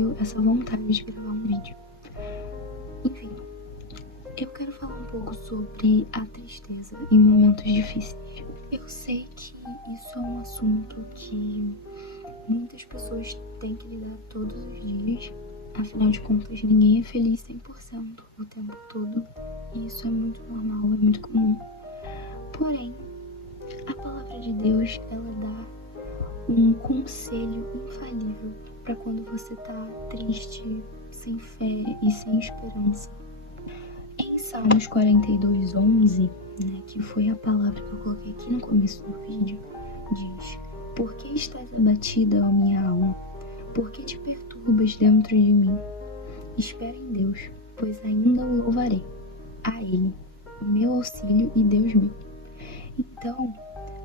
veio essa vontade de gravar um vídeo. Enfim, eu quero falar um pouco sobre a tristeza em momentos difíceis. Eu sei que isso é um assunto que muitas pessoas têm que lidar todos os dias. Afinal de contas, ninguém é feliz 100% o tempo todo. E isso é muito normal, é muito comum. Porém, a palavra de Deus, ela dá um conselho infalível para quando você tá triste, sem fé e sem esperança. Em Salmos 42:11, que foi a palavra que eu coloquei aqui no começo do vídeo, diz: "Por que estás abatida, ó minha alma? Por que te perturbas dentro de mim? Espera em Deus, pois ainda o louvarei. A Ele, o meu auxílio e Deus meu." Então,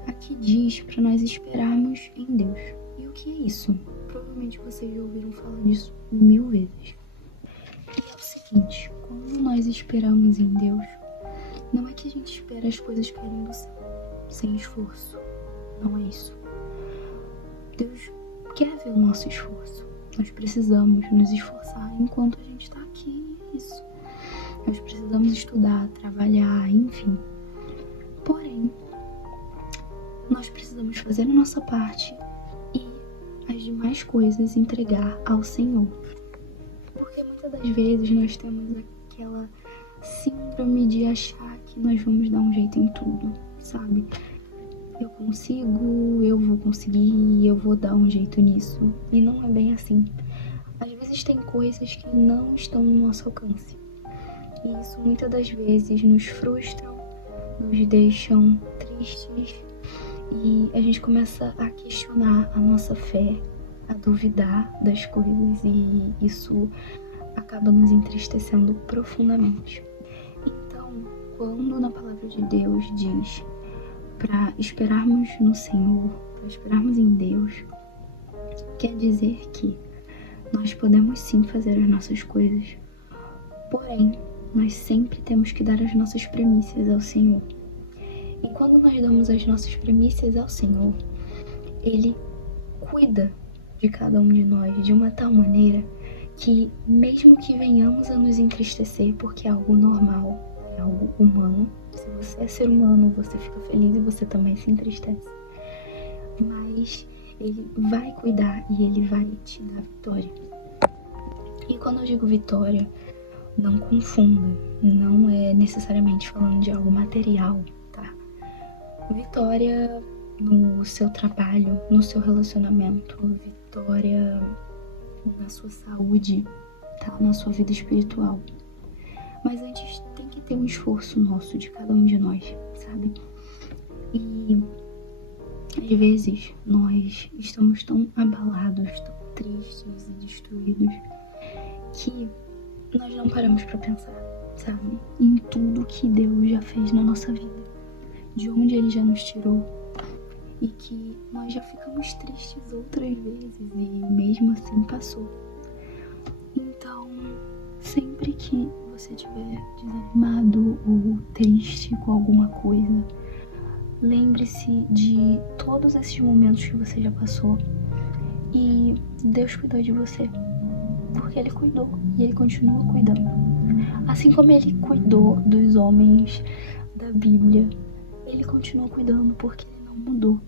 aqui diz para nós esperarmos em Deus. E o que é isso? Provavelmente vocês já ouviram falar disso 1000 vezes. E é o seguinte, quando nós esperamos em Deus, não é que a gente espera as coisas caírem do céu, sem esforço. Não é isso. Deus quer ver o nosso esforço. Nós precisamos nos esforçar enquanto a gente está aqui, é isso. Nós precisamos estudar, trabalhar, enfim. Porém, nós precisamos fazer a nossa parte e as demais coisas entregar ao Senhor. Porque muitas das vezes nós temos aquela síndrome de achar que nós vamos dar um jeito em tudo, sabe? Eu consigo, eu vou conseguir, eu vou dar um jeito nisso. E não é bem assim. Às vezes tem coisas que não estão no nosso alcance. E isso muitas das vezes nos frustram, nos deixam tristes. E a gente começa a questionar a nossa fé, a duvidar das coisas. E isso acaba nos entristecendo profundamente. Então, quando na palavra de Deus diz para esperarmos no Senhor, para esperarmos em Deus, quer dizer que nós podemos sim fazer as nossas coisas, porém, nós sempre temos que dar as nossas premissas ao Senhor. E quando nós damos as nossas premissas ao Senhor, Ele cuida de cada um de nós de uma tal maneira que, mesmo que venhamos a nos entristecer, porque é algo normal, é algo humano, se você é ser humano, você fica feliz e você também se entristece. Mas Ele vai cuidar e Ele vai te dar vitória. E quando eu digo vitória, não confunda, não é necessariamente falando de algo material, tá? Vitória no seu trabalho, no seu relacionamento, vitória na sua saúde, tá? Na sua vida espiritual. Mas antes tem que ter um esforço nosso, de cada um de nós, sabe? E às vezes nós estamos tão abalados, tão tristes e destruídos, que nós não paramos pra pensar, sabe? Em tudo que Deus já fez na nossa vida, de onde Ele já nos tirou, e que nós já ficamos tristes outras vezes e mesmo assim passou. Então, sempre que você estiver desanimado ou triste com alguma coisa, lembre-se de todos esses momentos que você já passou e Deus cuidou de você, porque Ele cuidou e Ele continua cuidando. Assim como Ele cuidou dos homens da Bíblia, Ele continua cuidando porque Ele não mudou.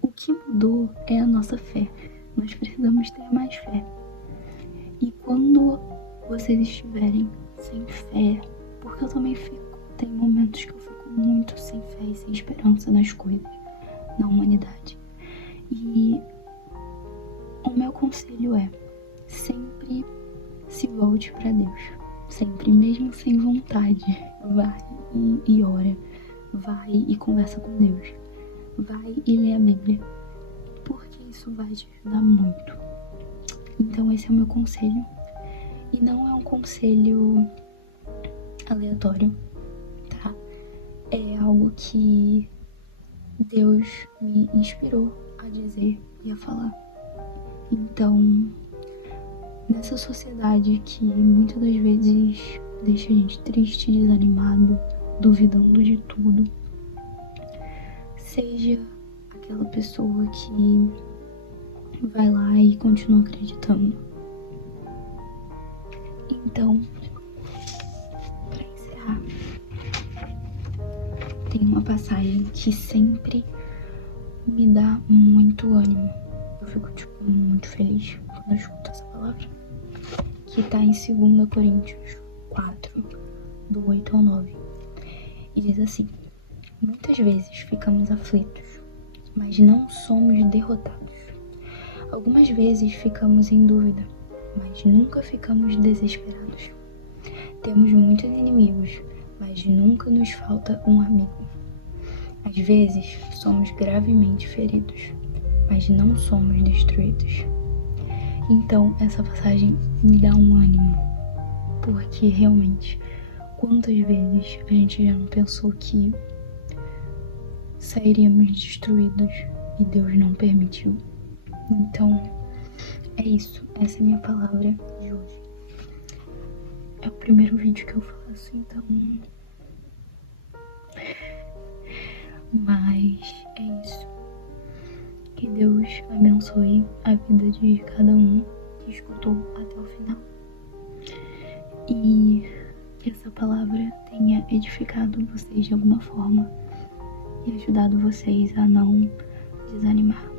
O que mudou é a nossa fé. Nós precisamos ter mais fé. E quando vocês estiverem sem fé, porque eu também fico, tem momentos que eu fico muito sem fé e sem esperança nas coisas, na humanidade. E o meu conselho é: sempre se volte para Deus. Sempre, mesmo sem vontade, vai e ora. Vai e conversa com Deus. Vai e lê a Bíblia, porque isso vai te ajudar muito. Então esse é o meu conselho. E não é um conselho aleatório, tá? É algo que Deus me inspirou a dizer e a falar. Então, nessa sociedade que muitas das vezes deixa a gente triste, desanimado, duvidando de tudo, seja aquela pessoa que vai lá e continua acreditando, que sempre me dá muito ânimo. Eu fico, tipo, muito feliz quando eu escuto essa palavra. Que tá em 2 Coríntios 4, do 8 ao 9. E diz assim: muitas vezes ficamos aflitos, mas não somos derrotados. Algumas vezes ficamos em dúvida, mas nunca ficamos desesperados. Temos muitos inimigos, mas nunca nos falta um amigo. Às vezes somos gravemente feridos, mas não somos destruídos. Então essa passagem me dá um ânimo, porque realmente, quantas vezes a gente já não pensou que sairíamos destruídos e Deus não permitiu? Então, é isso. Essa é a minha palavra de hoje. É o primeiro vídeo que eu faço, então... Mas é isso. Que Deus abençoe a vida de cada um que escutou até o final. E que essa palavra tenha edificado vocês de alguma forma e ajudado vocês a não desanimar.